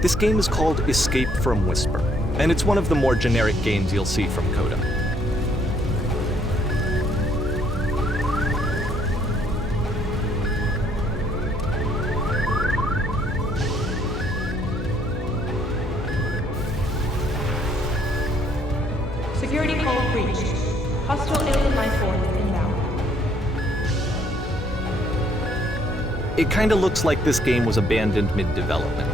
This game is called Escape from Whisper, and it's one of the more generic games you'll see from Coda. Security code breached. Hostile alien life form inbound. It kinda looks like this game was abandoned mid-development.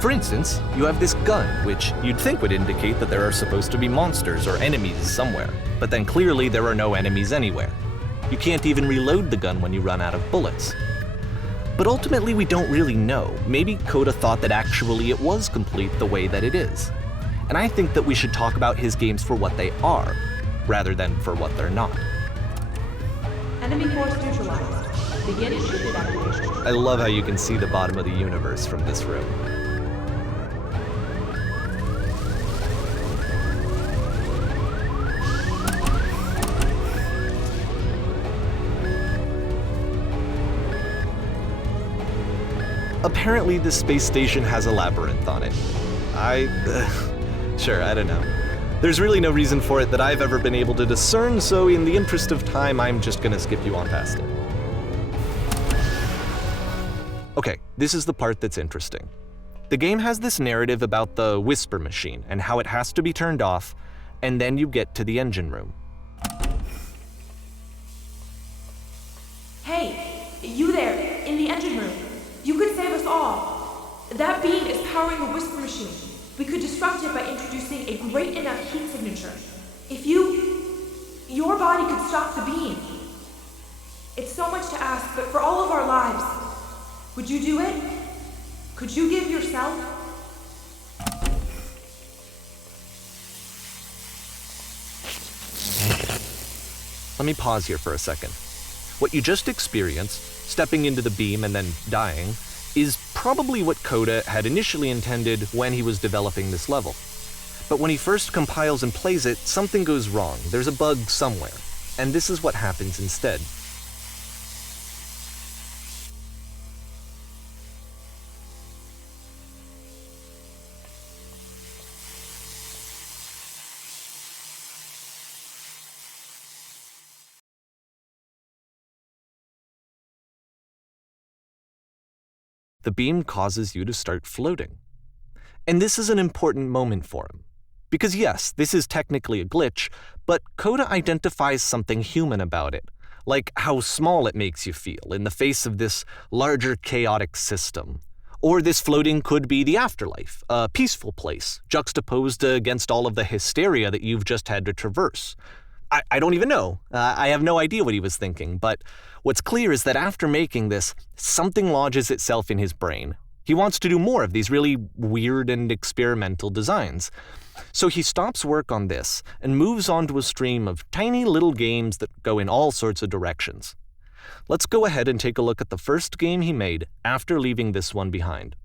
For instance, you have this gun, which you'd think would indicate that there are supposed to be monsters or enemies somewhere, but then clearly there are no enemies anywhere. You can't even reload the gun when you run out of bullets. But ultimately we don't really know. Maybe Coda thought that actually it was complete the way that it is. And I think that we should talk about his games for what they are, rather than for what they're not. Enemy force neutralized. Begin ship evacuation. I love how you can see the bottom of the universe from this room. Apparently this space station has a labyrinth on it. Sure, I don't know. There's really no reason for it that I've ever been able to discern, so in the interest of time, I'm just gonna skip you on past it. Okay, this is the part that's interesting. The game has this narrative about the Whisper machine and how it has to be turned off, and then you get to the engine room. Hey, you there, in the engine room. You could save us all. That beam is powering the Whisper machine. We could disrupt it by introducing a great enough heat signature. If your body could stop the beam. It's so much to ask, but for all of our lives, would you do it? Could you give yourself? Let me pause here for a second. What you just experienced, stepping into the beam and then dying, is probably what Coda had initially intended when he was developing this level. But when he first compiles and plays it, something goes wrong. There's a bug somewhere. And this is what happens instead. The beam causes you to start floating. And this is an important moment for him. Because yes, this is technically a glitch, but Coda identifies something human about it, like how small it makes you feel in the face of this larger chaotic system. Or this floating could be the afterlife, a peaceful place, juxtaposed against all of the hysteria that you've just had to traverse. I don't even know. I have no idea what he was thinking, but what's clear is that after making this, something lodges itself in his brain. He wants to do more of these really weird and experimental designs. So he stops work on this and moves on to a stream of tiny little games that go in all sorts of directions. Let's go ahead and take a look at the first game he made after leaving this one behind.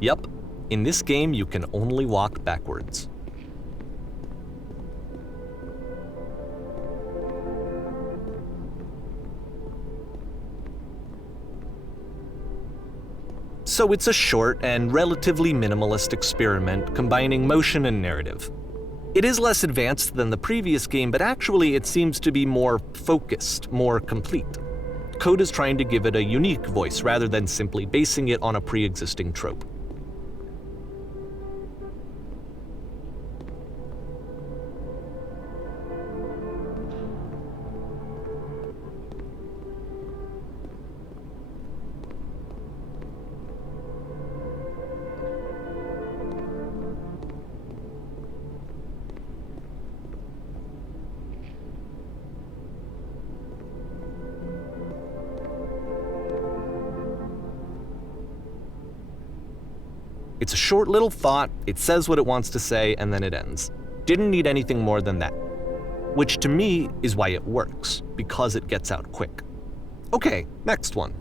Yep, in this game you can only walk backwards. So it's a short and relatively minimalist experiment combining motion and narrative. It is less advanced than the previous game, but actually it seems to be more focused, more complete. Coda's trying to give it a unique voice rather than simply basing it on a pre-existing trope. It's a short little thought, it says what it wants to say, and then it ends. Didn't need anything more than that. Which to me is why it works, because it gets out quick. Okay, next one.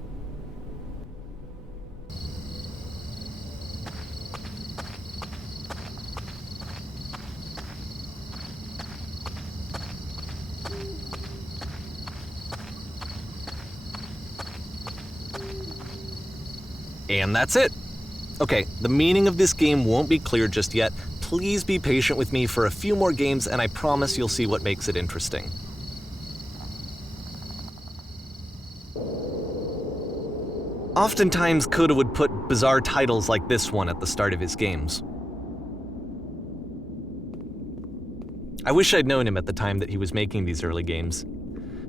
And that's it. Okay, the meaning of this game won't be clear just yet. Please be patient with me for a few more games, and I promise you'll see what makes it interesting. Oftentimes, Coda would put bizarre titles like this one at the start of his games. I wish I'd known him at the time that he was making these early games.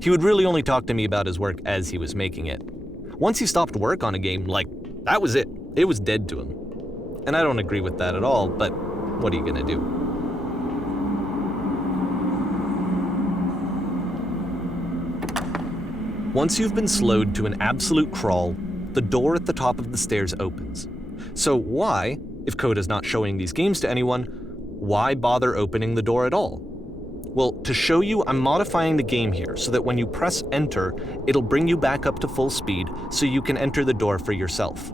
He would really only talk to me about his work as he was making it. Once he stopped work on a game, that was it. It was dead to him. And I don't agree with that at all, but what are you gonna do? Once you've been slowed to an absolute crawl, the door at the top of the stairs opens. So why, if Coda's not showing these games to anyone, why bother opening the door at all? Well, to show you, I'm modifying the game here so that when you press enter, it'll bring you back up to full speed so you can enter the door for yourself.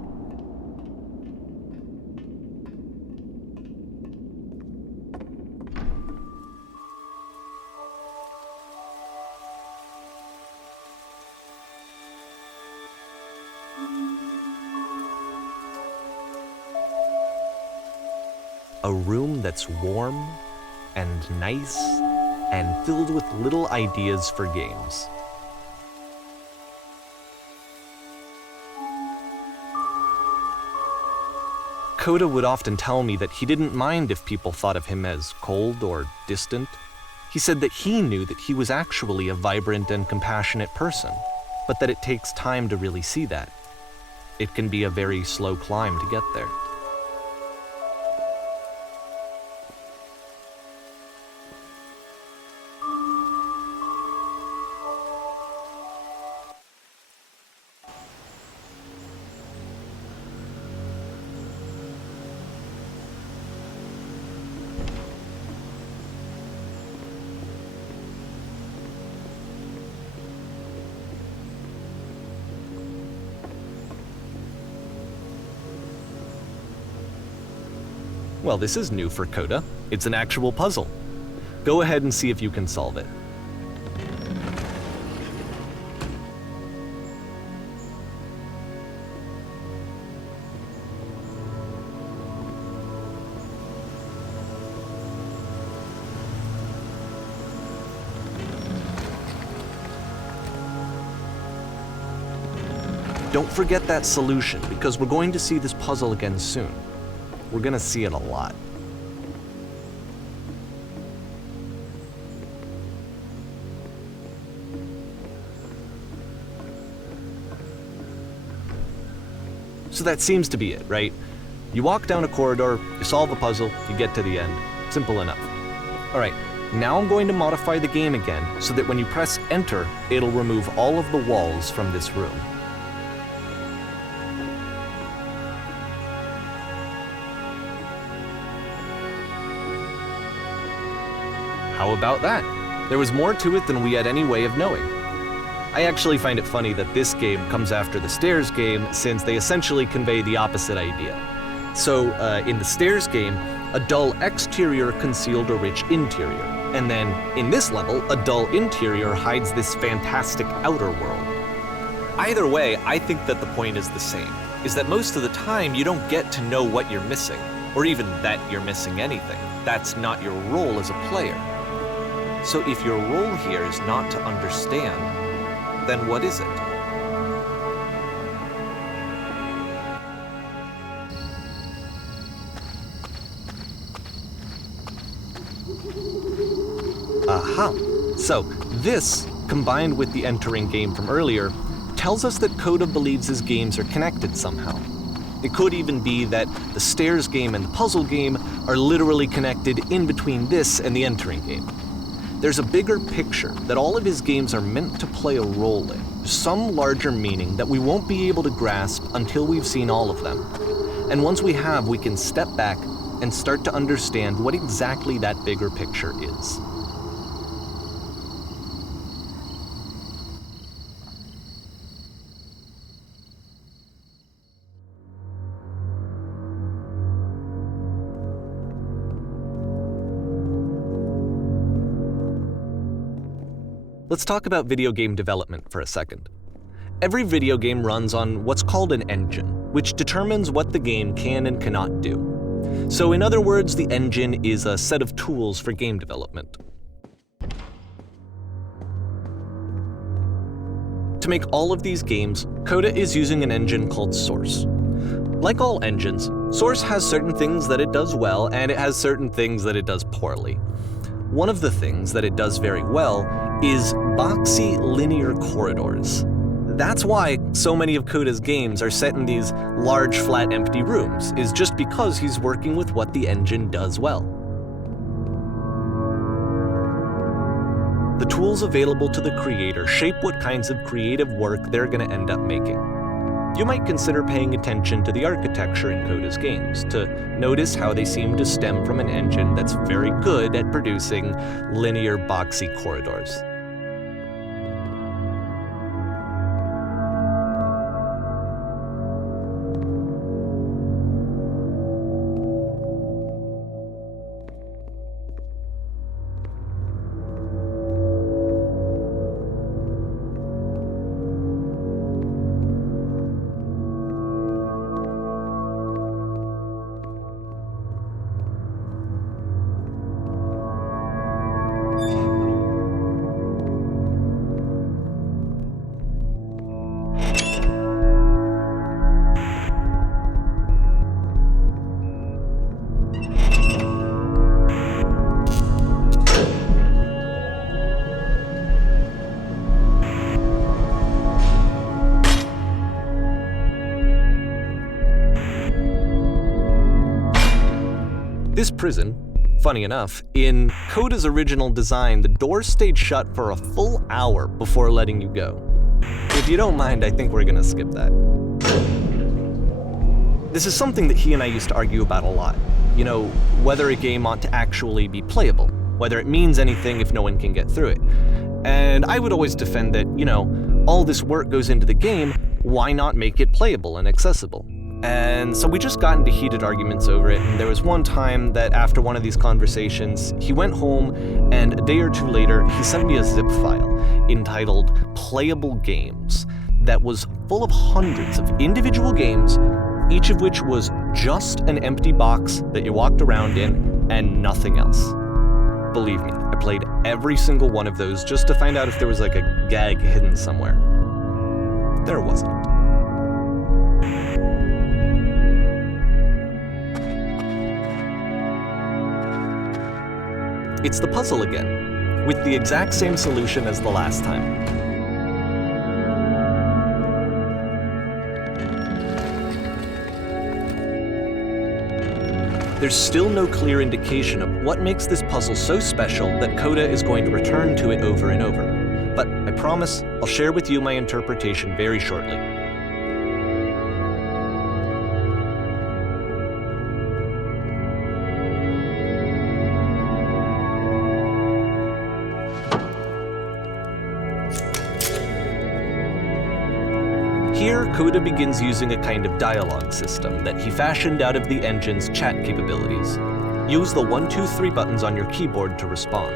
A room that's warm and nice and filled with little ideas for games. Coda would often tell me that he didn't mind if people thought of him as cold or distant. He said that he knew that he was actually a vibrant and compassionate person, but that it takes time to really see that. It can be a very slow climb to get there. Well, this is new for Coda. It's an actual puzzle. Go ahead and see if you can solve it. Don't forget that solution, because we're going to see this puzzle again soon. We're gonna see it a lot. So that seems to be it, right? You walk down a corridor, you solve a puzzle, you get to the end. Simple enough. All right, now I'm going to modify the game again so that when you press enter, it'll remove all of the walls from this room. How about that? There was more to it than we had any way of knowing. I actually find it funny that this game comes after the Stairs game, since they essentially convey the opposite idea. So, in the Stairs game, a dull exterior concealed a rich interior. And then, in this level, a dull interior hides this fantastic outer world. Either way, I think that the point is the same, is that most of the time you don't get to know what you're missing, or even that you're missing anything. That's not your role as a player. So if your role here is not to understand, then what is it? Aha! So this, combined with the entering game from earlier, tells us that Coda believes his games are connected somehow. It could even be that the Stairs game and the puzzle game are literally connected in between this and the entering game. There's a bigger picture that all of his games are meant to play a role in, some larger meaning that we won't be able to grasp until we've seen all of them. And once we have, we can step back and start to understand what exactly that bigger picture is. Let's talk about video game development for a second. Every video game runs on what's called an engine. which determines what the game can and cannot do. So in other words, the engine is a set of tools for game development. To make all of these games, Coda is using an engine called Source. Like all engines, Source has certain things that it does well, and it has certain things that it does poorly. One of the things that it does very well is boxy linear corridors. That's why so many of Coda's games are set in these large, flat, empty rooms, is just because he's working with what the engine does well. The tools available to the creator shape what kinds of creative work they're going to end up making. You might consider paying attention to the architecture in Coda's games to notice how they seem to stem from an engine that's very good at producing linear, boxy corridors. This prison, funny enough, in Coda's original design, the doors stayed shut for a full hour before letting you go. If you don't mind, I think we're gonna skip that. This is something that he and I used to argue about a lot. You know, whether a game ought to actually be playable, whether it means anything if no one can get through it. And I would always defend that, you know, all this work goes into the game, why not make it playable and accessible? And so we just got into heated arguments over it, and there was one time that after one of these conversations, he went home, and a day or two later, he sent me a zip file entitled Playable Games that was full of hundreds of individual games, each of which was just an empty box that you walked around in and nothing else. Believe me, I played every single one of those just to find out if there was like a gag hidden somewhere. There wasn't. It's the puzzle again, with the exact same solution as the last time. There's still no clear indication of what makes this puzzle so special that Coda is going to return to it over and over. But I promise I'll share with you my interpretation very shortly. Here, Coda begins using a kind of dialogue system that he fashioned out of the engine's chat capabilities. Use the 1, 2, 3 buttons on your keyboard to respond.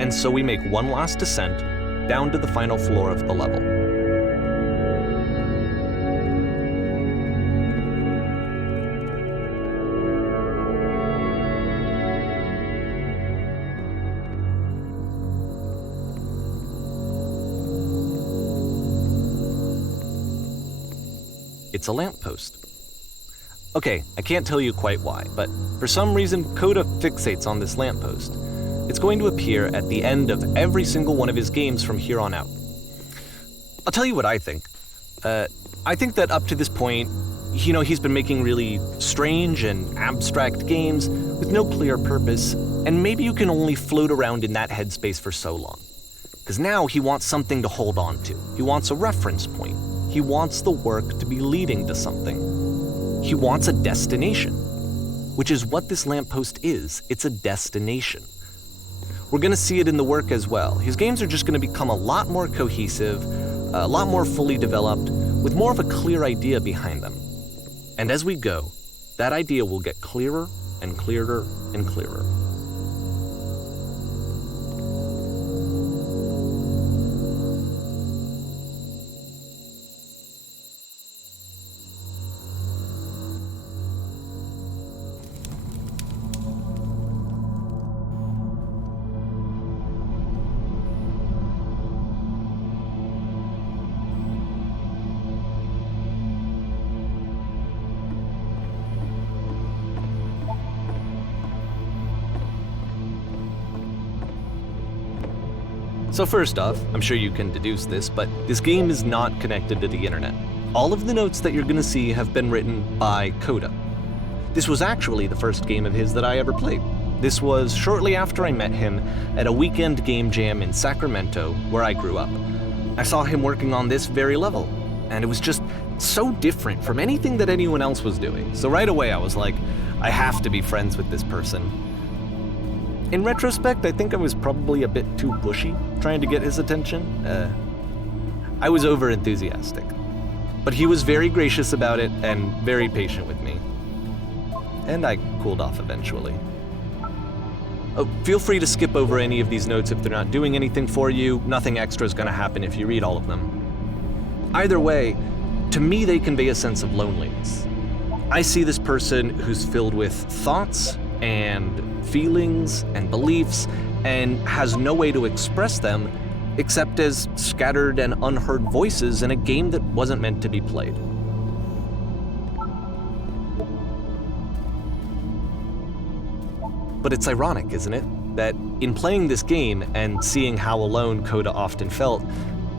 And so we make one last descent down to the final floor of the level. It's a lamppost. Okay, I can't tell you quite why, but for some reason, Coda fixates on this lamppost. It's going to appear at the end of every single one of his games from here on out. I'll tell you what I think. I think that up to this point, he's been making really strange and abstract games with no clear purpose, and maybe you can only float around in that headspace for so long. Because now he wants something to hold on to. He wants a reference point. He wants the work to be leading to something. He wants a destination, which is what this lamppost is. It's a destination. We're going to see it in the work as well. His games are just going to become a lot more cohesive, a lot more fully developed, with more of a clear idea behind them. And as we go, that idea will get clearer and clearer and clearer. So first off, I'm sure you can deduce this, but this game is not connected to the internet. All of the notes that you're going to see have been written by Coda. This was actually the first game of his that I ever played. This was shortly after I met him at a weekend game jam in Sacramento, where I grew up. I saw him working on this very level, and it was just so different from anything that anyone else was doing. So right away I was like, I have to be friends with this person. In retrospect, I think I was probably a bit too pushy, trying to get his attention. I was over-enthusiastic. But he was very gracious about it and very patient with me. And I cooled off eventually. Oh, feel free to skip over any of these notes if they're not doing anything for you. Nothing extra is going to happen if you read all of them. Either way, to me they convey a sense of loneliness. I see this person who's filled with thoughts and feelings and beliefs and has no way to express them except as scattered and unheard voices in a game that wasn't meant to be played. But it's ironic, isn't it, that in playing this game and seeing how alone Coda often felt,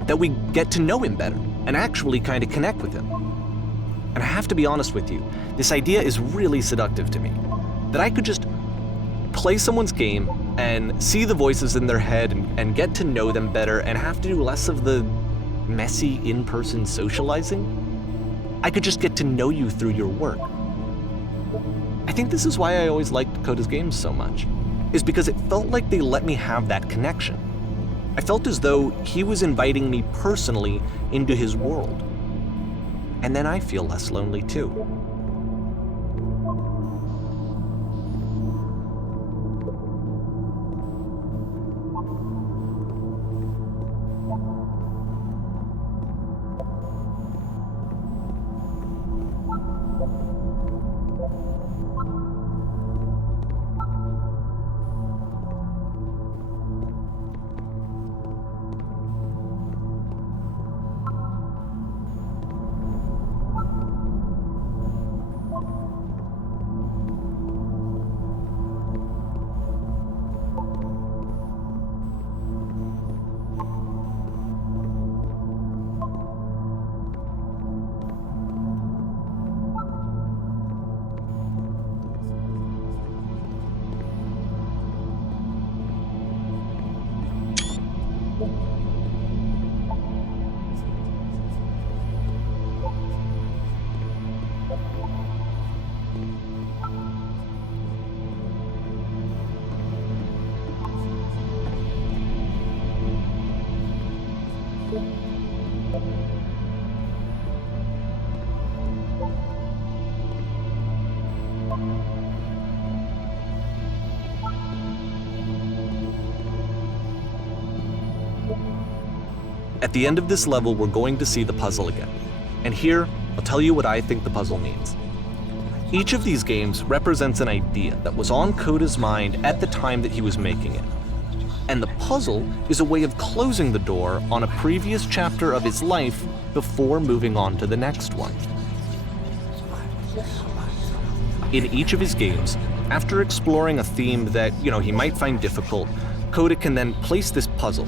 that we get to know him better and actually kind of connect with him. And I have to be honest with you, this idea is really seductive to me. That I could just play someone's game and see the voices in their head and get to know them better and have to do less of the messy in-person socializing. I could just get to know you through your work. I think this is why I always liked Coda's games so much, is because it felt like they let me have that connection. I felt as though he was inviting me personally into his world. And then I feel less lonely too. At the end of this level, we're going to see the puzzle again. And here, I'll tell you what I think the puzzle means. Each of these games represents an idea that was on Koda's mind at the time that he was making it. And the puzzle is a way of closing the door on a previous chapter of his life before moving on to the next one. In each of his games, after exploring a theme that, he might find difficult, Koda can then place this puzzle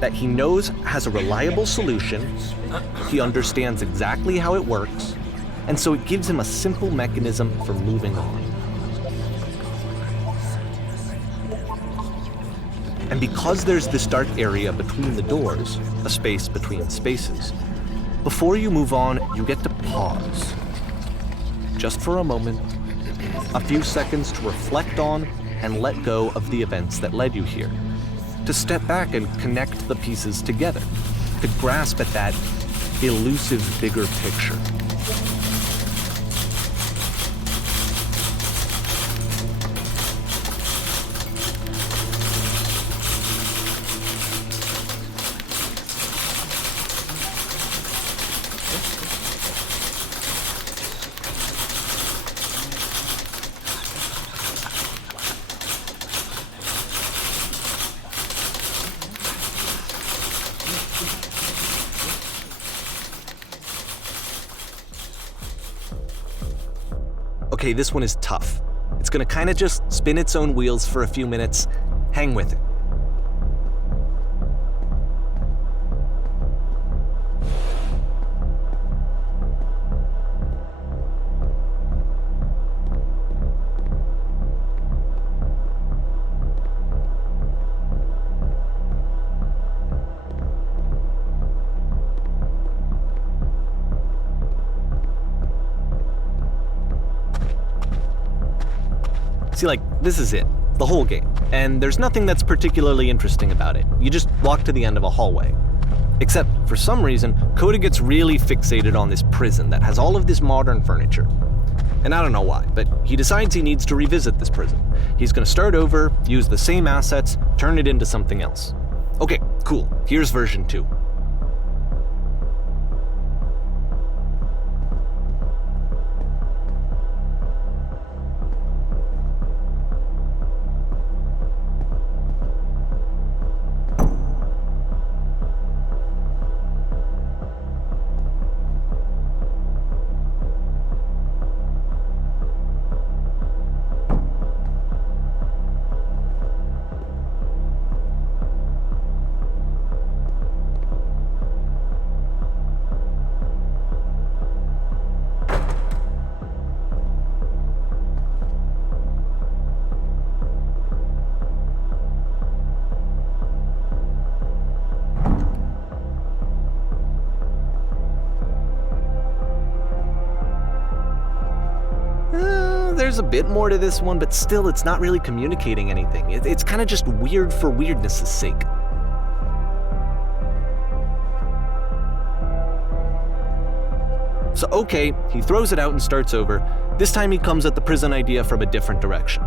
that he knows has a reliable solution, he understands exactly how it works, and so it gives him a simple mechanism for moving on. And because there's this dark area between the doors, a space between spaces, before you move on, you get to pause. Just for a moment, a few seconds to reflect on and let go of the events that led you here. To step back and connect the pieces together, to grasp at that elusive bigger picture. Okay, this one is tough. It's gonna kind of just spin its own wheels for a few minutes. Hang with it. See, this is it, the whole game, and there's nothing that's particularly interesting about it. You just walk to the end of a hallway. Except, for some reason, Koda gets really fixated on this prison that has all of this modern furniture. And I don't know why, but he decides he needs to revisit this prison. He's gonna start over, use the same assets, turn it into something else. Okay, cool, here's version 2. There's a bit more to this one, but still it's not really communicating anything. It's kind of just weird for weirdness' sake. So okay, he throws it out and starts over. This time he comes at the prison idea from a different direction.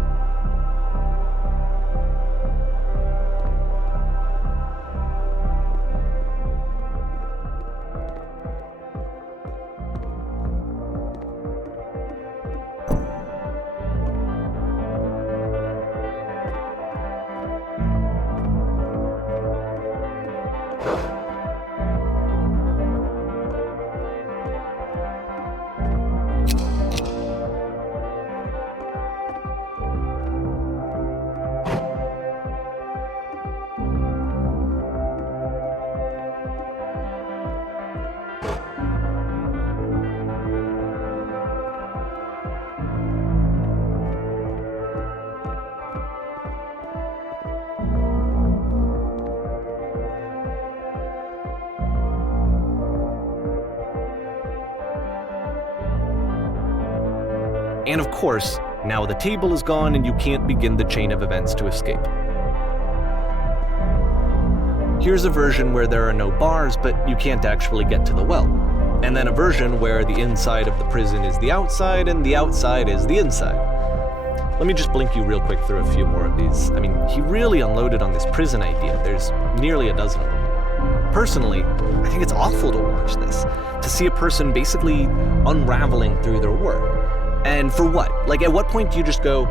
And of course, now the table is gone and you can't begin the chain of events to escape. Here's a version where there are no bars, but you can't actually get to the well. And then a version where the inside of the prison is the outside and the outside is the inside. Let me just blink you real quick through a few more of these. I mean, he really unloaded on this prison idea. There's nearly a dozen of them. Personally, I think it's awful to watch this, to see a person basically unraveling through their work. And for what? Like, at what point do you just go,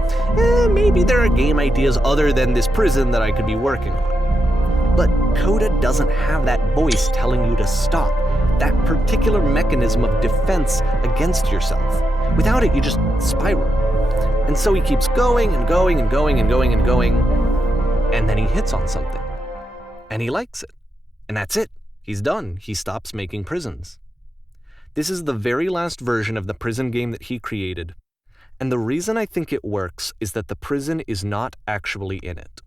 maybe there are game ideas other than this prison that I could be working on? But Coda doesn't have that voice telling you to stop, that particular mechanism of defense against yourself. Without it, you just spiral. And so he keeps going and going and going and going and going, and then he hits on something. And he likes it. And that's it. He's done. He stops making prisons. This is the very last version of the prison game that he created. And the reason I think it works is that the prison is not actually in it.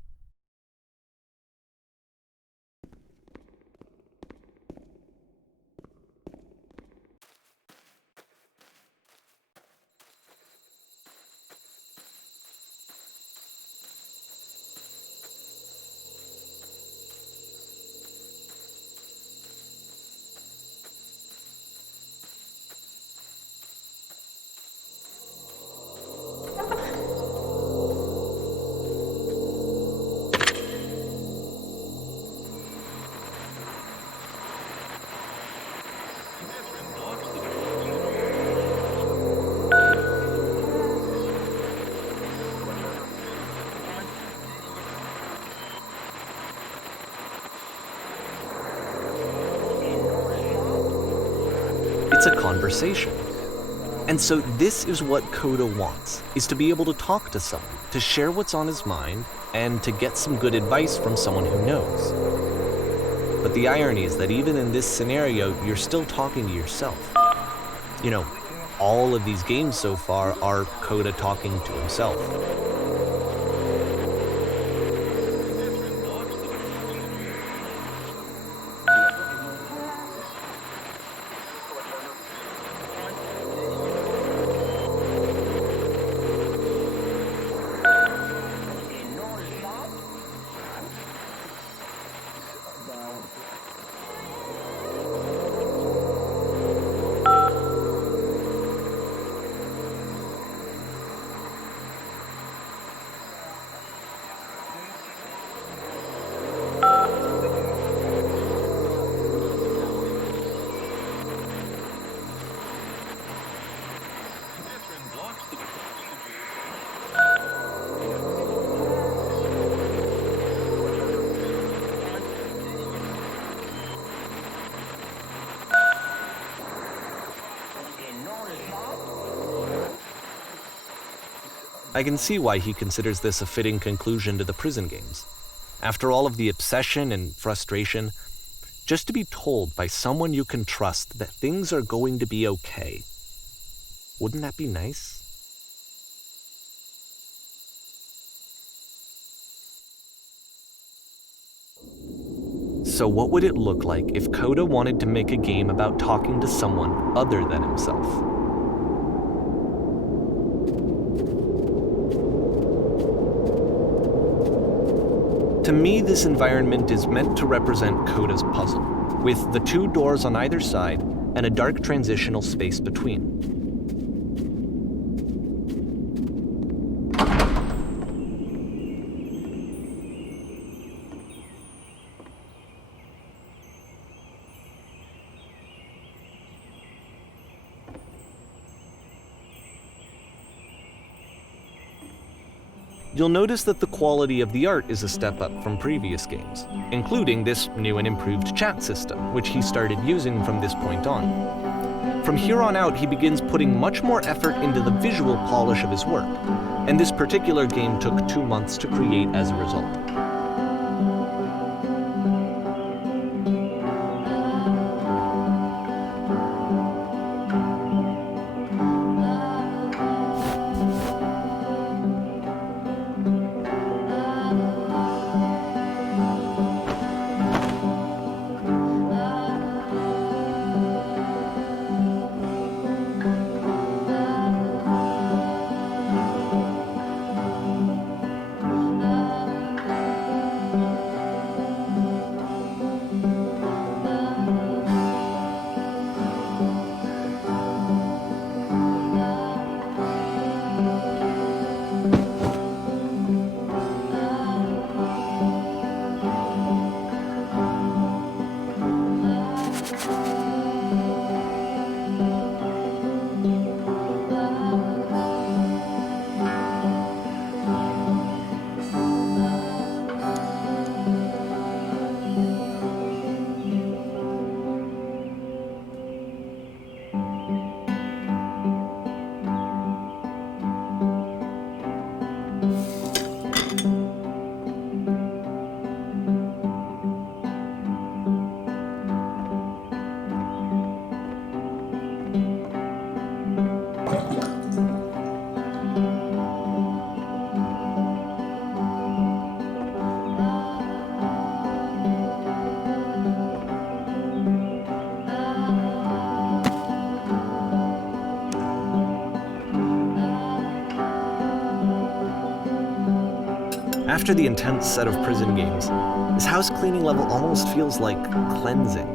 It's a conversation. And so this is what Coda wants, is to be able to talk to someone, to share what's on his mind, and to get some good advice from someone who knows. But the irony is that even in this scenario, you're still talking to yourself. You know, all of these games so far are Coda talking to himself. I can see why he considers this a fitting conclusion to the prison games. After all of the obsession and frustration, just to be told by someone you can trust that things are going to be okay. Wouldn't that be nice? So what would it look like if Coda wanted to make a game about talking to someone other than himself? To me, this environment is meant to represent Coda's puzzle, with the two doors on either side and a dark transitional space between. You'll notice that the quality of the art is a step up from previous games, including this new and improved chat system, which he started using from this point on. From here on out, he begins putting much more effort into the visual polish of his work, and this particular game took 2 months to create as a result. After the intense set of prison games, this house cleaning level almost feels like cleansing.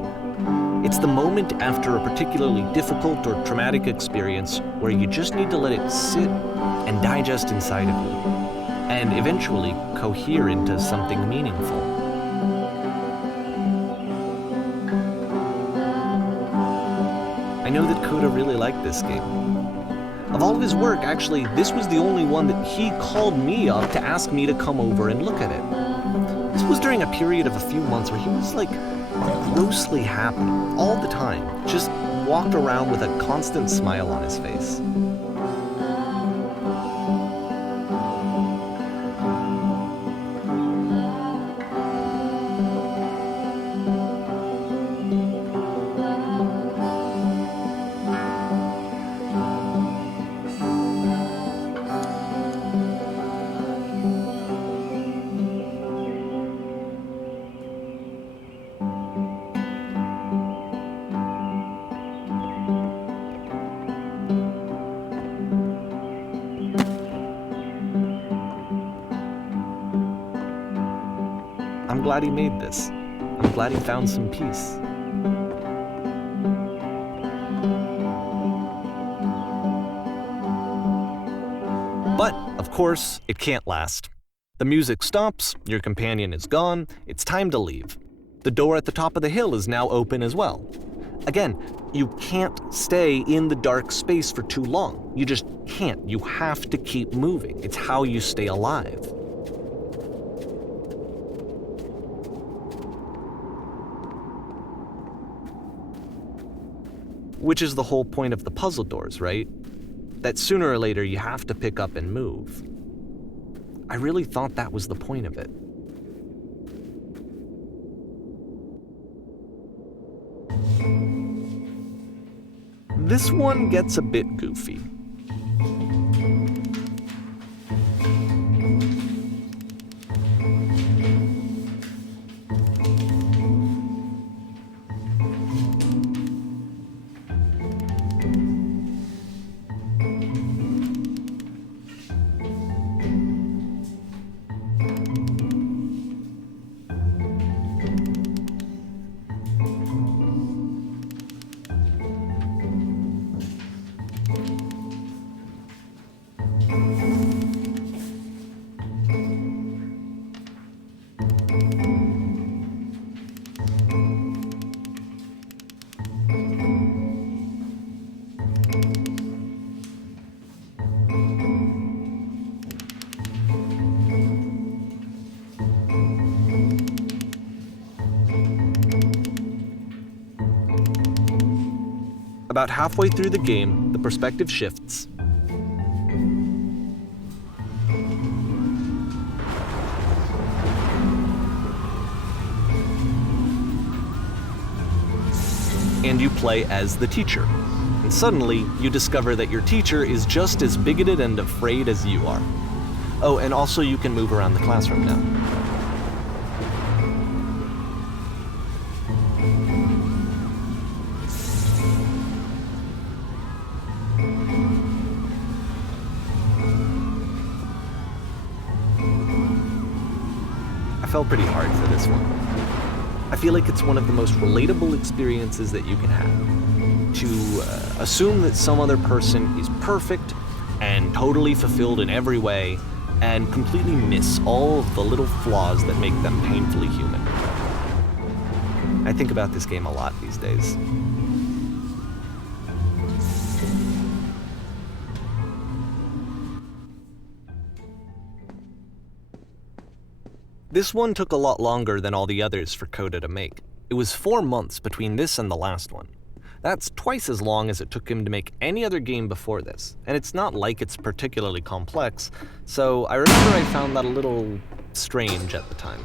It's the moment after a particularly difficult or traumatic experience where you just need to let it sit and digest inside of you, and eventually cohere into something meaningful. I know that Coda really liked this game. Of all of his work, actually, this was the only one that he called me up to ask me to come over and look at it. This was during a period of a few months where he was like grossly happy all the time, just walked around with a constant smile on his face. I'm glad he made this. I'm glad he found some peace. But, of course, it can't last. The music stops, your companion is gone, it's time to leave. The door at the top of the hill is now open as well. Again, you can't stay in the dark space for too long. You just can't. You have to keep moving. It's how you stay alive. Which is the whole point of the puzzle doors, right? That sooner or later you have to pick up and move. I really thought that was the point of it. This one gets a bit goofy. About halfway through the game, the perspective shifts. And you play as the teacher. And suddenly, you discover that your teacher is just as bigoted and afraid as you are. Oh, and also you can move around the classroom now. I fell pretty hard for this one. I feel like it's one of the most relatable experiences that you can have. To assume that some other person is perfect and totally fulfilled in every way, and completely miss all of the little flaws that make them painfully human. I think about this game a lot these days. This one took a lot longer than all the others for Coda to make. It was 4 months between this and the last one. That's twice as long as it took him to make any other game before this, and it's not like it's particularly complex, so I remember I found that a little strange at the time.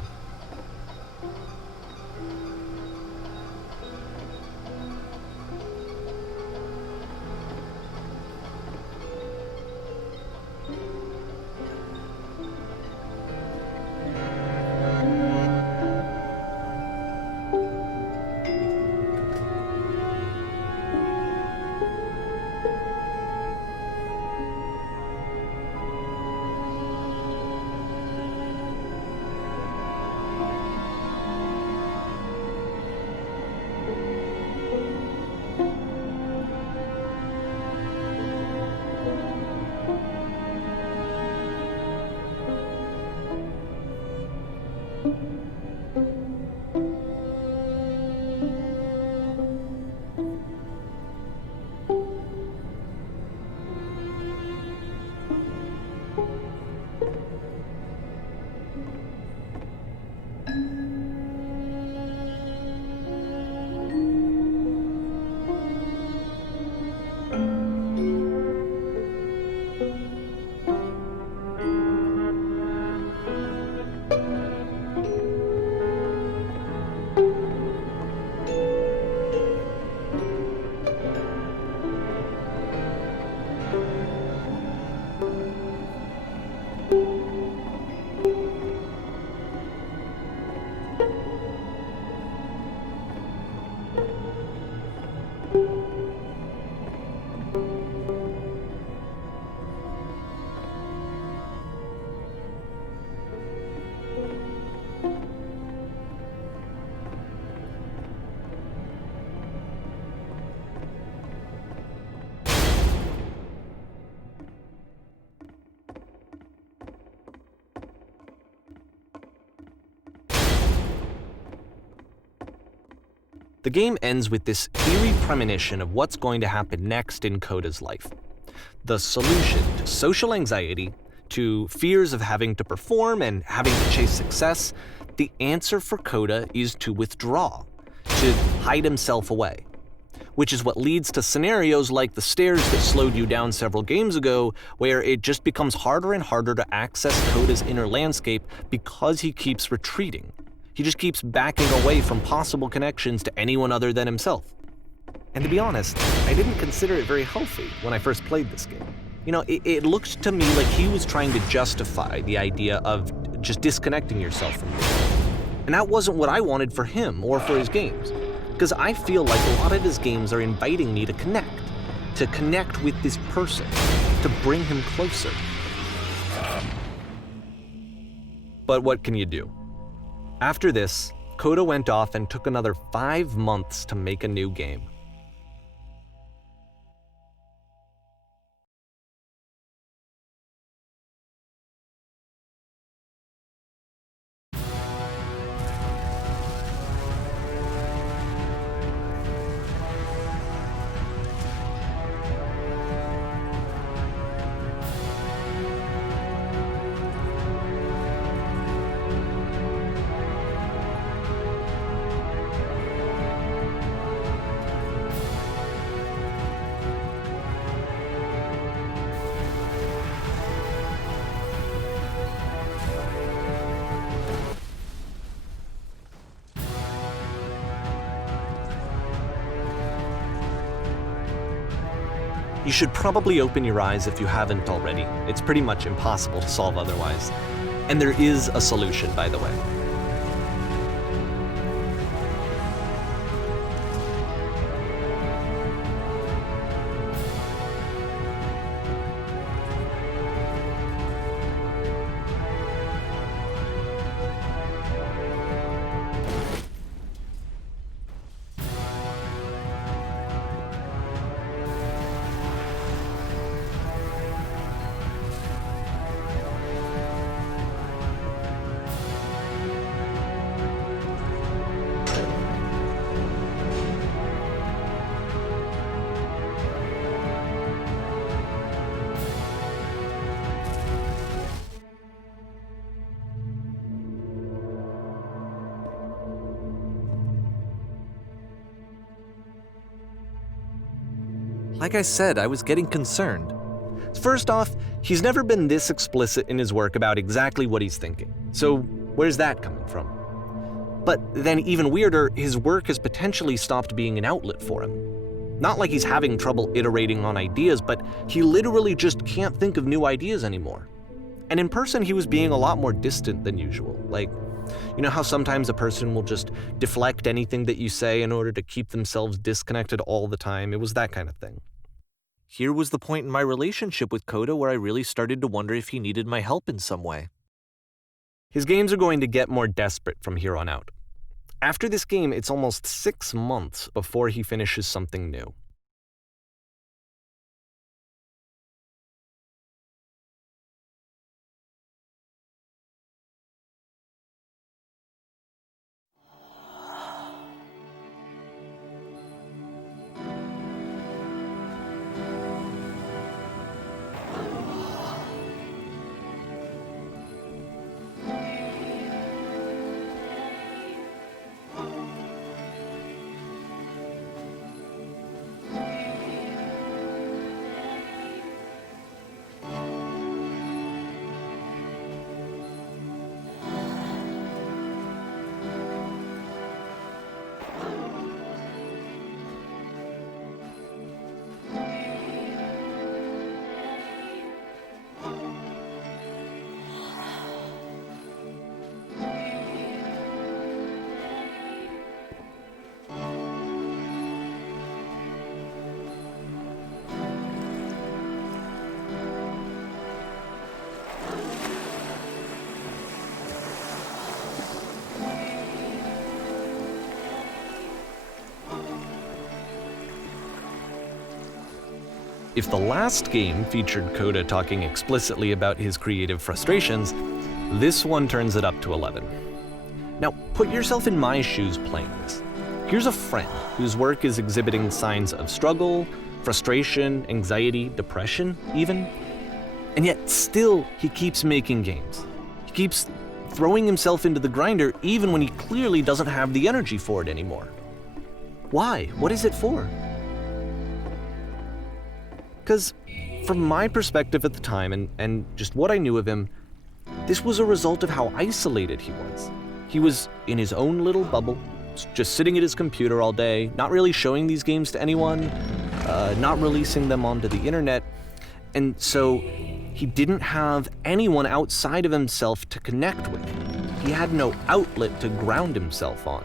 The game ends with this eerie premonition of what's going to happen next in Coda's life. The solution to social anxiety, to fears of having to perform and having to chase success, the answer for Coda is to withdraw, to hide himself away. Which is what leads to scenarios like the stairs that slowed you down several games ago, where it just becomes harder and harder to access Coda's inner landscape because he keeps retreating. He just keeps backing away from possible connections to anyone other than himself. And to be honest, I didn't consider it very healthy when I first played this game. It looked to me like he was trying to justify the idea of just disconnecting yourself from the world. And that wasn't what I wanted for him or for his games. Because I feel like a lot of his games are inviting me to connect with this person, to bring him closer. But what can you do? After this, Coda went off and took another 5 months to make a new game. You should probably open your eyes if you haven't already. It's pretty much impossible to solve otherwise. And there is a solution, by the way. Like I said, I was getting concerned. First off, he's never been this explicit in his work about exactly what he's thinking. So where's that coming from? But then even weirder, his work has potentially stopped being an outlet for him. Not like he's having trouble iterating on ideas, but he literally just can't think of new ideas anymore. And in person, he was being a lot more distant than usual. Like, you know how sometimes a person will just deflect anything that you say in order to keep themselves disconnected all the time? It was that kind of thing. Here was the point in my relationship with Coda where I really started to wonder if he needed my help in some way. His games are going to get more desperate from here on out. After this game, it's almost 6 months before he finishes something new. If the last game featured Coda talking explicitly about his creative frustrations, this one turns it up to 11. Now, put yourself in my shoes playing this. Here's a friend whose work is exhibiting signs of struggle, frustration, anxiety, depression, even. And yet still he keeps making games. He keeps throwing himself into the grinder even when he clearly doesn't have the energy for it anymore. Why? What is it for? Because from my perspective at the time and just what I knew of him, this was a result of how isolated he was. He was in his own little bubble, just sitting at his computer all day, not really showing these games to anyone, not releasing them onto the internet. And so he didn't have anyone outside of himself to connect with. He had no outlet to ground himself on.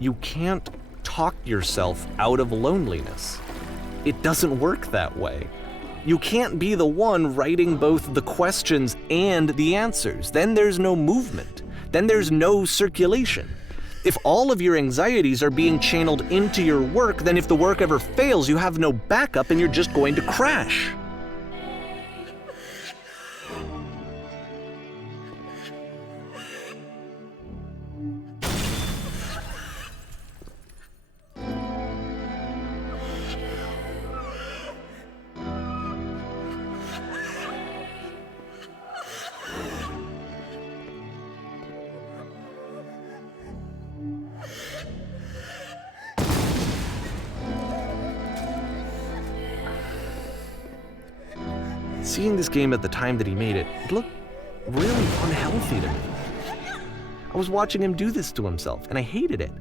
You can't talk yourself out of loneliness. It doesn't work that way. You can't be the one writing both the questions and the answers. Then there's no movement. Then there's no circulation. If all of your anxieties are being channeled into your work, then if the work ever fails, you have no backup and you're just going to crash. Seeing this game at the time that he made it, it looked really unhealthy to me. I was watching him do this to himself, and I hated it.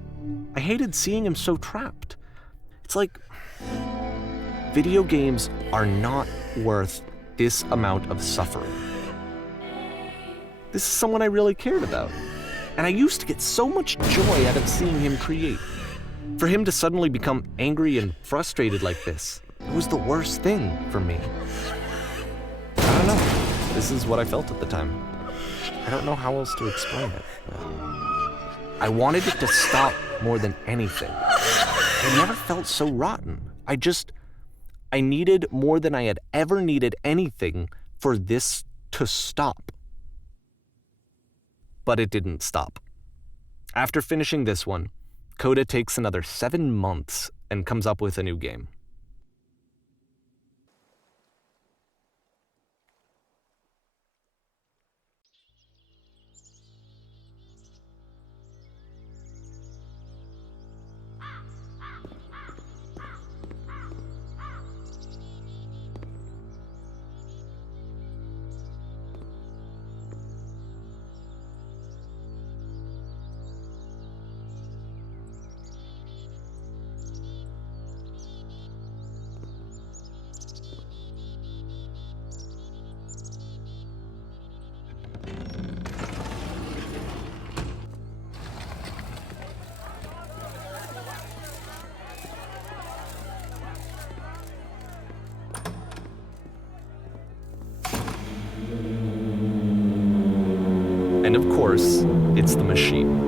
I hated seeing him so trapped. It's like, video games are not worth this amount of suffering. This is someone I really cared about, and I used to get so much joy out of seeing him create. For him to suddenly become angry and frustrated like this, it was the worst thing for me. I don't know. This is what I felt at the time. I don't know how else to explain it. I wanted it to stop more than anything. I never felt so rotten. I needed more than I had ever needed anything for this to stop. But it didn't stop. After finishing this one, Coda takes another 7 months and comes up with a new game. And of course, it's the machine.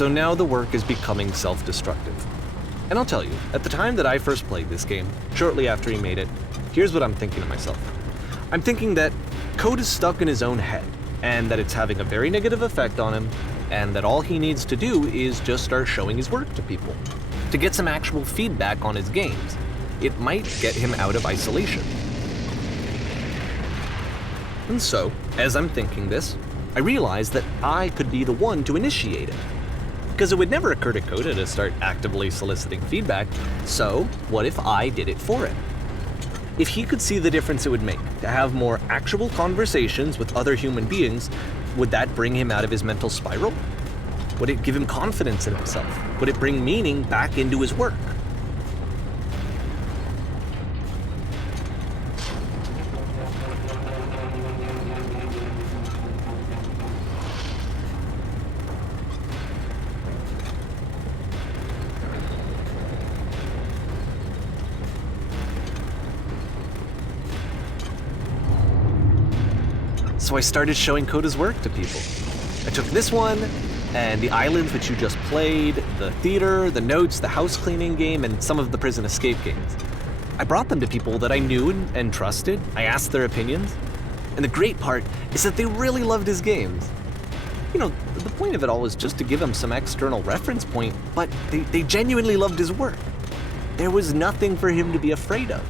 So now the work is becoming self-destructive. And I'll tell you, at the time that I first played this game, shortly after he made it, here's what I'm thinking to myself. I'm thinking that code is stuck in his own head, and that it's having a very negative effect on him, and that all he needs to do is just start showing his work to people, to get some actual feedback on his games. It might get him out of isolation. And so, as I'm thinking this, I realize that I could be the one to initiate it. Because it would never occur to Coda to start actively soliciting feedback, so what if I did it for him? If he could see the difference it would make to have more actual conversations with other human beings, would that bring him out of his mental spiral? Would it give him confidence in himself? Would it bring meaning back into his work? So I started showing Coda's work to people. I took this one, and the islands which you just played, the theater, the notes, the house cleaning game, and some of the prison escape games. I brought them to people that I knew and trusted. I asked their opinions. And the great part is that they really loved his games. You know, the point of it all was just to give him some external reference point, but they genuinely loved his work. There was nothing for him to be afraid of.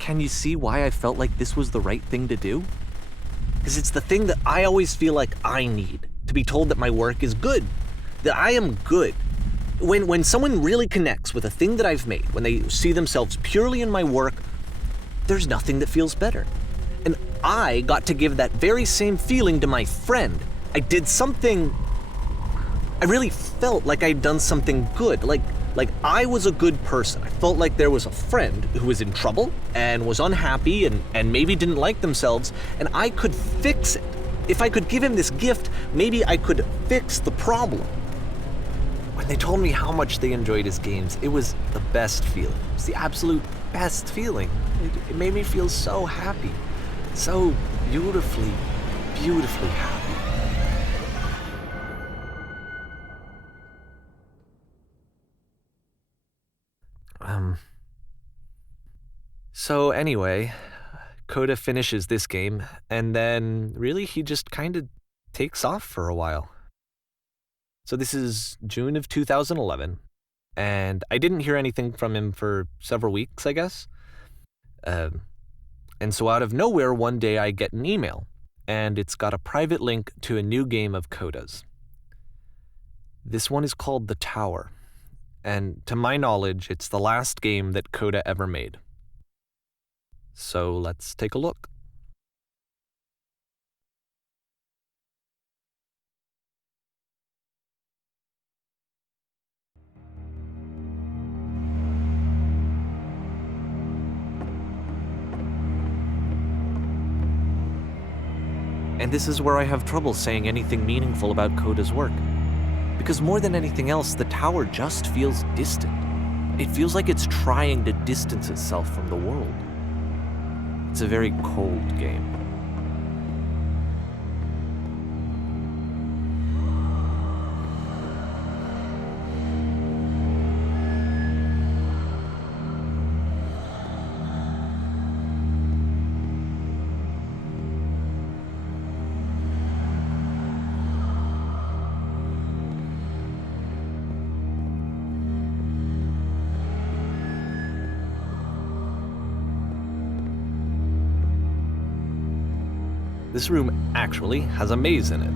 Can you see why I felt like this was the right thing to do? Because it's the thing that I always feel like I need, to be told that my work is good, that I am good. When someone really connects with a thing that I've made, when they see themselves purely in my work, there's nothing that feels better. And I got to give that very same feeling to my friend. I did something, I really felt like I'd done something good, like I was a good person. I felt like there was a friend who was in trouble and was unhappy and maybe didn't like themselves, and I could fix it. If I could give him this gift, maybe I could fix the problem. When they told me how much they enjoyed his games, it was the best feeling. It was the absolute best feeling. It made me feel so happy, so beautifully, beautifully happy. So anyway, Coda finishes this game, and then really he just kind of takes off for a while. So this is June of 2011, and I didn't hear anything from him for several weeks, I guess. And so out of nowhere, one day I get an email, and it's got a private link to a new game of Coda's. This one is called The Tower, and to my knowledge, it's the last game that Coda ever made. So let's take a look. And this is where I have trouble saying anything meaningful about Coda's work. Because more than anything else, The Tower just feels distant. It feels like it's trying to distance itself from the world. It's a very cold game. This room actually has a maze in it.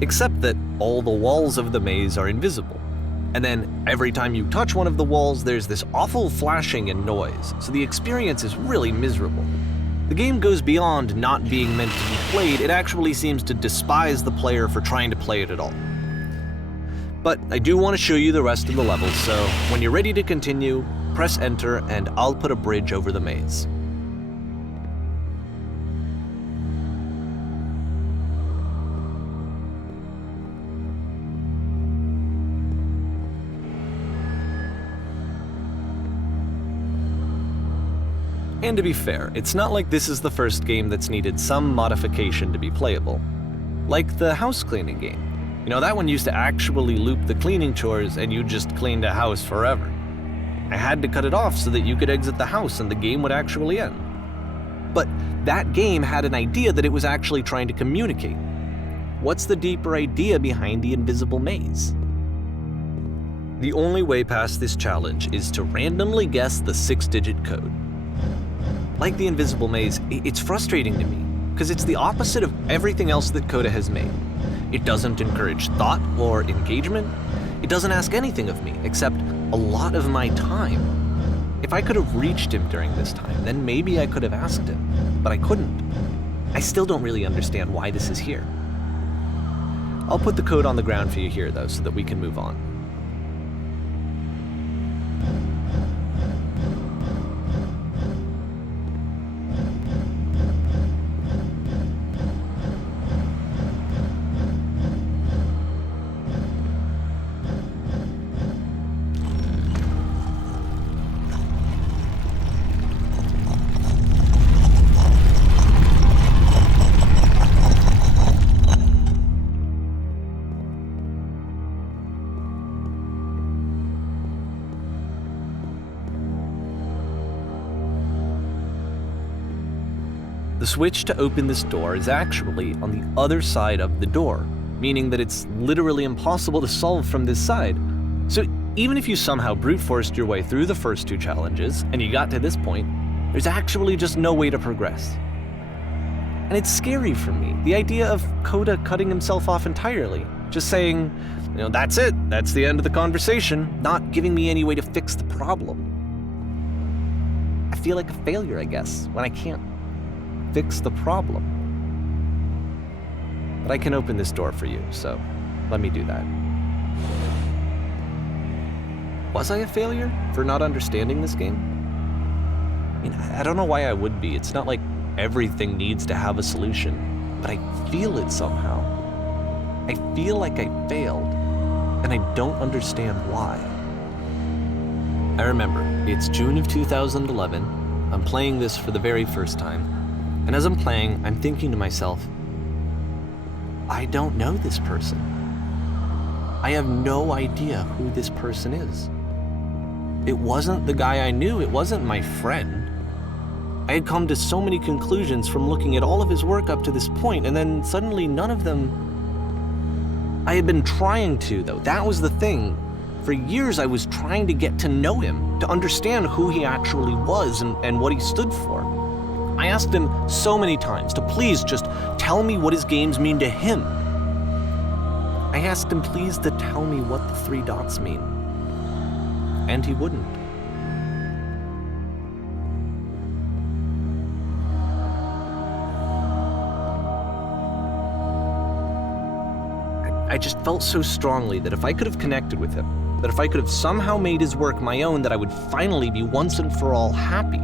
Except that all the walls of the maze are invisible. And then every time you touch one of the walls, there's this awful flashing and noise, so the experience is really miserable. The game goes beyond not being meant to be played, it actually seems to despise the player for trying to play it at all. But I do want to show you the rest of the levels, so when you're ready to continue, press enter and I'll put a bridge over the maze. And to be fair, it's not like this is the first game that's needed some modification to be playable. Like the house cleaning game. You know, that one used to actually loop the cleaning chores and you just cleaned a house forever. I had to cut it off so that you could exit the house and the game would actually end. But that game had an idea that it was actually trying to communicate. What's the deeper idea behind the invisible maze? The only way past this challenge is to randomly guess the 6-digit code. Like the invisible maze, it's frustrating to me, because it's the opposite of everything else that Coda has made. It doesn't encourage thought or engagement. It doesn't ask anything of me, except a lot of my time. If I could have reached him during this time, then maybe I could have asked him, but I couldn't. I still don't really understand why this is here. I'll put the code on the ground for you here, though, so that we can move on. The switch to open this door is actually on the other side of the door, meaning that it's literally impossible to solve from this side. So even if you somehow brute forced your way through the first 2 challenges and you got to this point, there's actually just no way to progress. And it's scary for me, the idea of Coda cutting himself off entirely, just saying, that's it, that's the end of the conversation, not giving me any way to fix the problem. I feel like a failure, I guess, when I can't fix the problem. But I can open this door for you, so let me do that. Was I a failure for not understanding this game? I don't know why I would be. It's not like everything needs to have a solution, but I feel it somehow. I feel like I failed, and I don't understand why. I remember, it's June of 2011. I'm playing this for the very first time. And as I'm playing, I'm thinking to myself, I don't know this person. I have no idea who this person is. It wasn't the guy I knew, it wasn't my friend. I had come to so many conclusions from looking at all of his work up to this point, and then suddenly none of them... I had been trying to, though. That was the thing. For years I was trying to get to know him, to understand who he actually was and what he stood for. I asked him so many times to please just tell me what his games mean to him. I asked him please to tell me what the 3 dots mean. And he wouldn't. I just felt so strongly that if I could have connected with him, that if I could have somehow made his work my own, that I would finally be once and for all happy.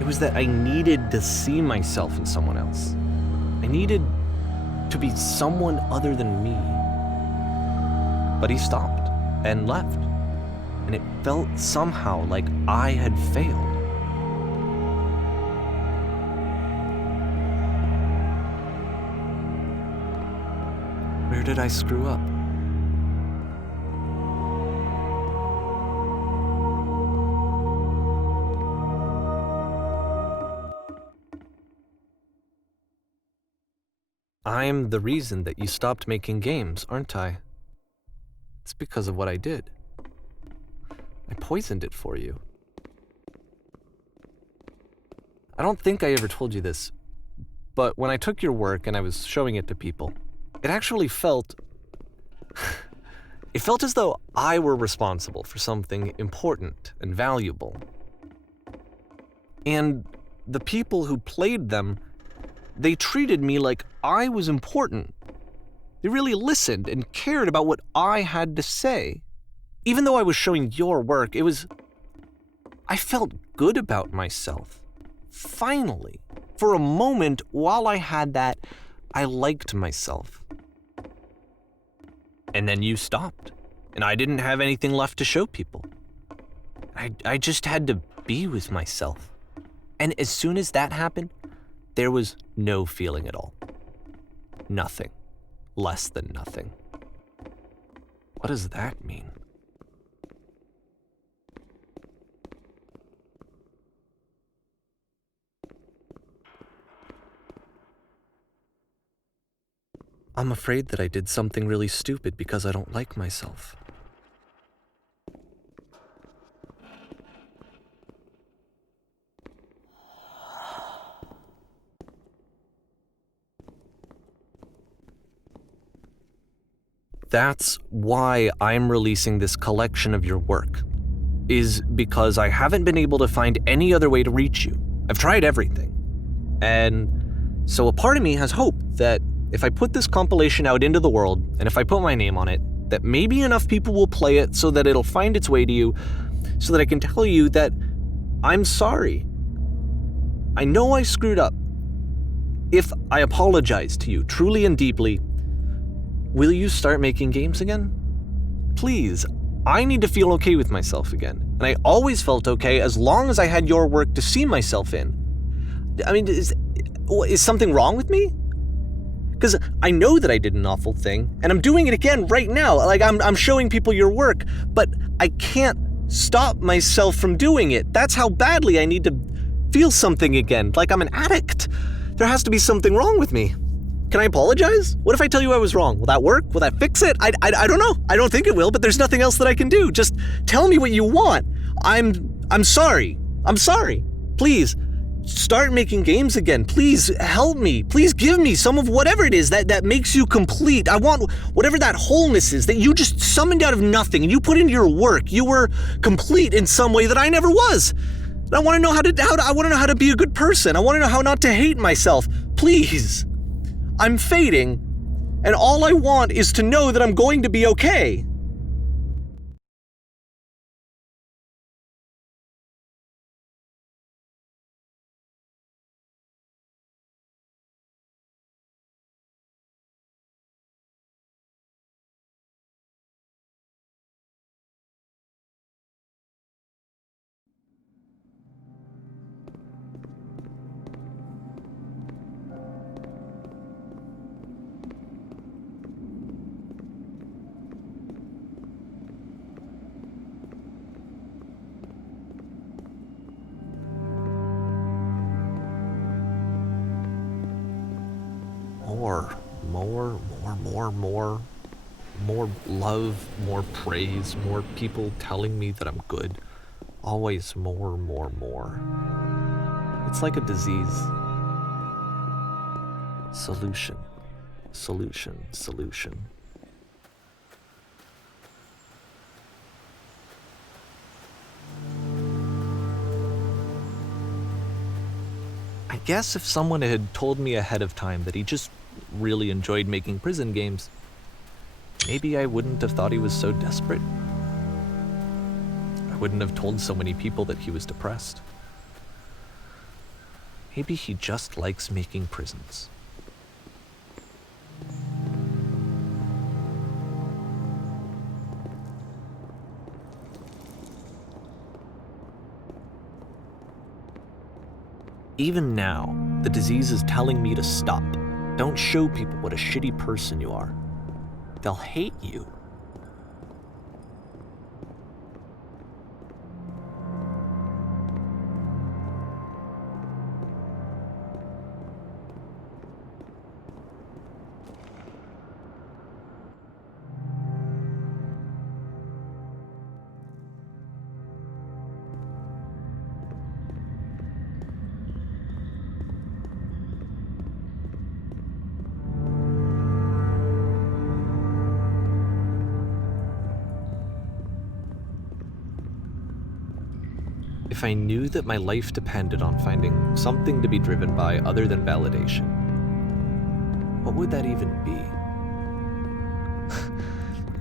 It was that I needed to see myself in someone else. I needed to be someone other than me. But he stopped and left, and it felt somehow like I had failed. Where did I screw up? I'm the reason that you stopped making games, aren't I? It's because of what I did. I poisoned it for you. I don't think I ever told you this, but when I took your work and I was showing it to people, it actually felt... it felt as though I were responsible for something important and valuable. And the people who played them, they treated me like I was important. They really listened and cared about what I had to say. Even though I was showing your work, I felt good about myself. Finally, for a moment, while I had that, I liked myself. And then you stopped, and I didn't have anything left to show people. I just had to be with myself. And as soon as that happened, there was no feeling at all. Nothing. Less than nothing. What does that mean? I'm afraid that I did something really stupid because I don't like myself. That's why I'm releasing this collection of your work, is because I haven't been able to find any other way to reach you. I've tried everything. And so a part of me has hope that if I put this compilation out into the world, and if I put my name on it, that maybe enough people will play it so that it'll find its way to you, so that I can tell you that I'm sorry. I know I screwed up. If I apologize to you truly and deeply, will you start making games again? Please, I need to feel okay with myself again. And I always felt okay as long as I had your work to see myself in. I mean, is something wrong with me? Because I know that I did an awful thing, and I'm doing it again right now. Like, I'm showing people your work, but I can't stop myself from doing it. That's how badly I need to feel something again, like I'm an addict. There has to be something wrong with me. Can I apologize? What if I tell you I was wrong? Will that work? Will that fix it? I don't know. I don't think it will, but there's nothing else that I can do. Just tell me what you want. I'm sorry. I'm sorry. Please, start making games again. Please help me. Please give me some of whatever it is that makes you complete. I want whatever that wholeness is that you just summoned out of nothing and you put into your work. You were complete in some way that I never was. And I want to know how to be a good person. I want to know how not to hate myself. Please. I'm fading, and all I want is to know that I'm going to be okay. More love, more praise, more people telling me that I'm good. Always more. It's like a disease. Solution. I guess if someone had told me ahead of time that he just really enjoyed making prison games, maybe I wouldn't have thought he was so desperate. I wouldn't have told so many people that he was depressed. Maybe he just likes making prisons. Even now, the disease is telling me to stop. Don't show people what a shitty person you are. They'll hate you. If I knew that my life depended on finding something to be driven by other than validation, what would that even be?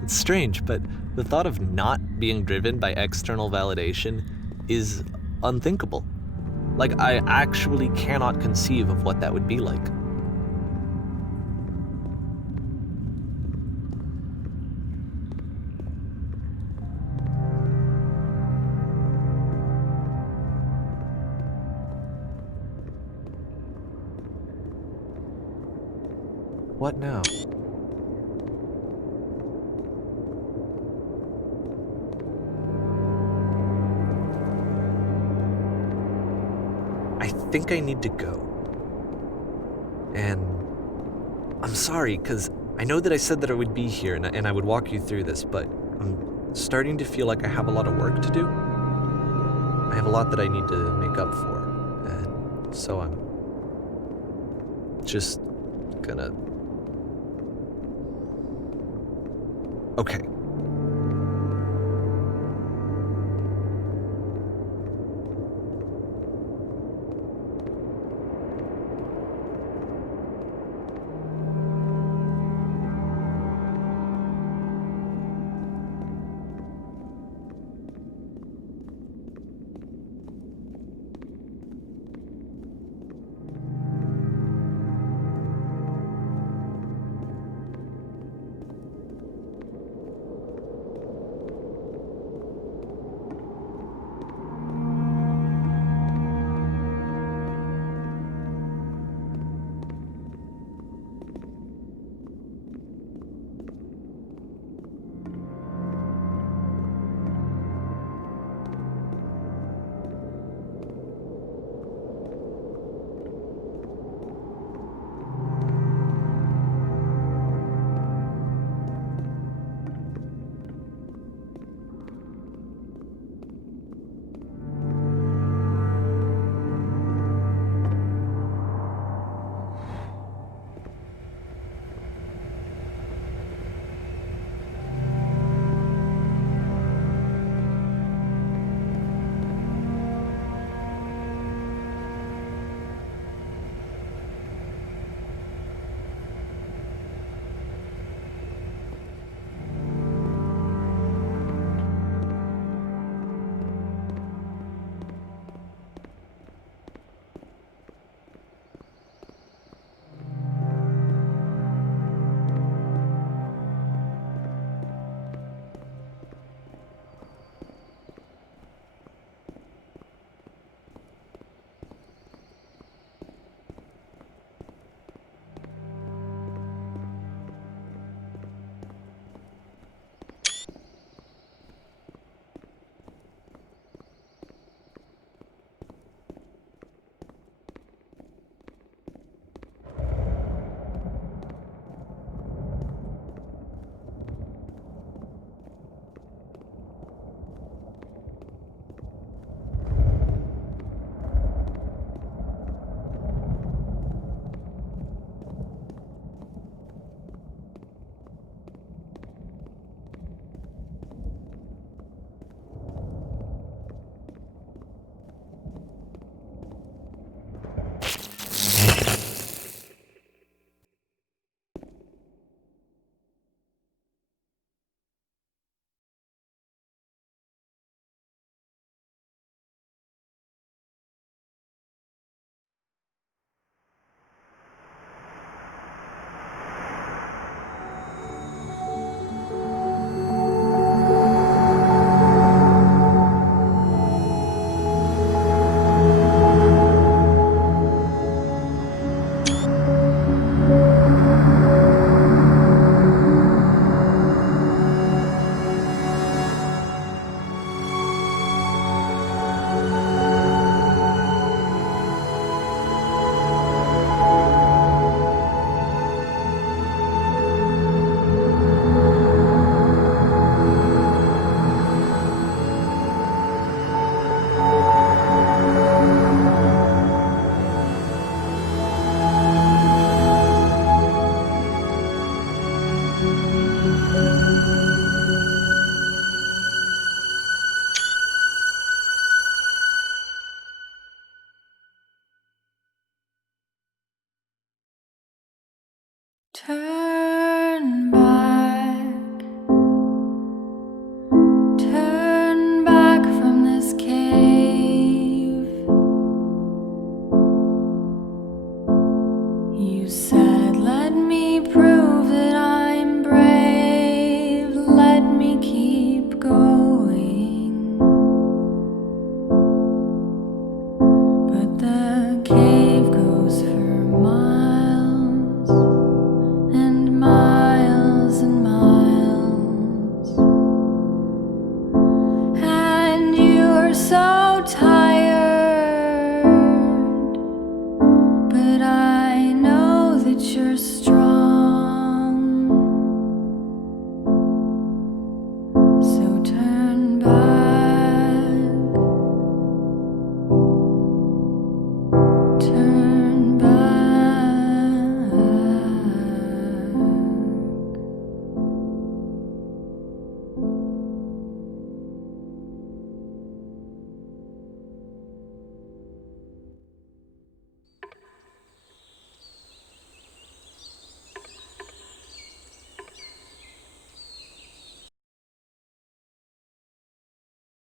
It's strange, but the thought of not being driven by external validation is unthinkable. Like, I actually cannot conceive of what that would be like. What now? I think I need to go. And I'm sorry, because I know that I said that I would be here and I would walk you through this, but I'm starting to feel like I have a lot of work to do. I have a lot that I need to make up for, and so I'm just gonna... Okay.